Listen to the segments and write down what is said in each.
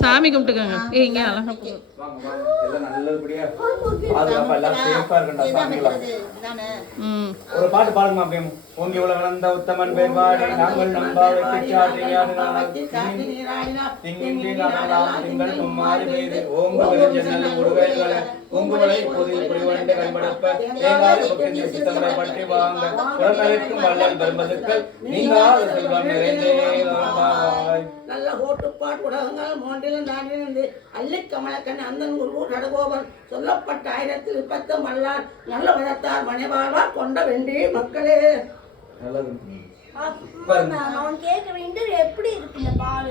சாமி கும்பிட்டுக்கோங்க. இங்க அழகா ஒரு பாட்டு பாருங்க அப்படியே. ஓங்கி உலக வளர்ந்த உத்தமன் பேர் பாடி நாங்கள் நம்பாவை திங்கள் மும்மாறி பெய்து ஓங்குவலை ஜன்னல் உடுவேல்களை ஓங்குவலை பொதில் புரிவண்டு கண்படப்ப தேங்காய் பக்கத்தில் சித்தங்களை பற்றி வாங்க உடனடிக்கும் வள்ளல் பெரும்பதுக்கள் நீங்காத செல்வம் நிறைந்தே நல்ல ஓட்டுப்பாடு உலகங்கள் மூன்றிலும் நான்கிலிருந்து அள்ளிக்கமலக்கன் அந்தன் குரு கடகோபன் சொல்லப்பட்ட 1010 வல்லார் நல்ல மதத்தார் மனைவாழ்வார் கொண்ட வெண்டி மக்களே. அவன் கேட்க வேண்டும் எப்படி இருக்கு இந்த பால்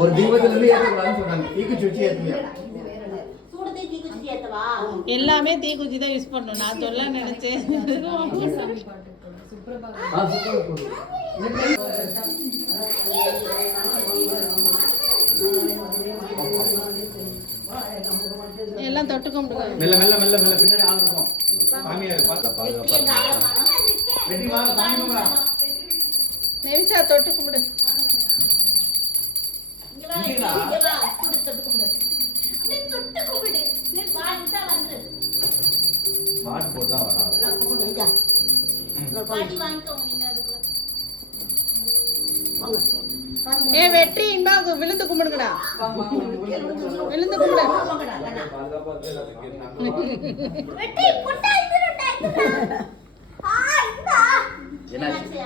ஒரு தீபத்துல இருந்து ஏற்றக்கூடாதுன்னு சொன்னாங்க. தீக்குச்சி ஏற்றுங்க. எல்லாமே தீக்குச்சி தான் யூஸ் பண்ணணும். நான் சொல்ல நினைச்சேன். எல்லாம் தொட்டு கும்பிடுங்க. மெல்ல மெல்ல மெல்ல மெல்ல பின்னாடி ஆள் இருக்கும். சாமியார் ரெடி வா சாமி கும்பிடா. நெவிச்சா தொட்டு கும்பிடு. பாட்டு போட்டா வரா. வெற்றி இன்பா விழுந்து கும்பிடுங்கடா. விழுந்து கும்பிடு.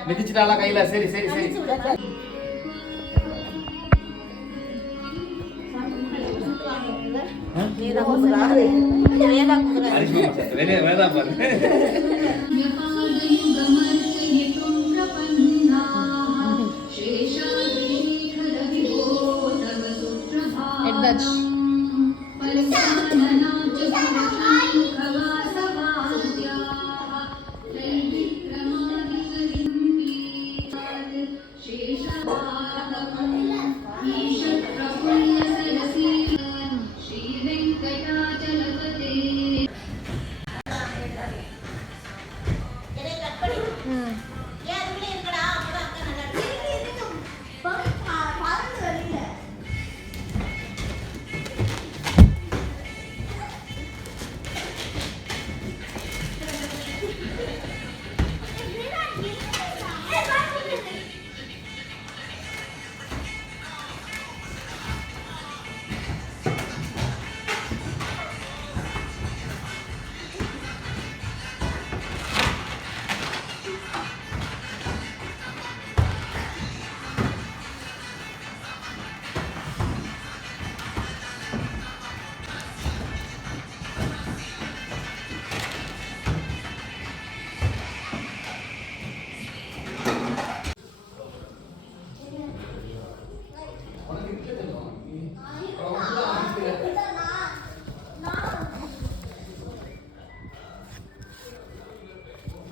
மிதிச்சிட்டாளா கையில? சரி சரி சரி. வேதா பாருங்க.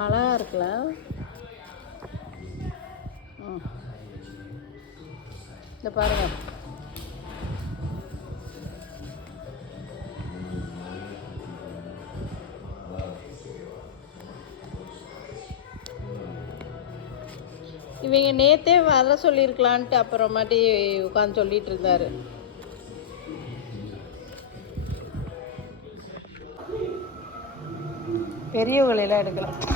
அழகா இருக்குல்ல. இந்த பாருங்க. இவங்க நேத்தே வர சொல்லியிருக்கலான்ட்டு அப்புறமாட்டி உட்காந்து சொல்லிட்டு இருந்தாரு. பெரியவங்களெல்லாம் எடுக்கலாம்.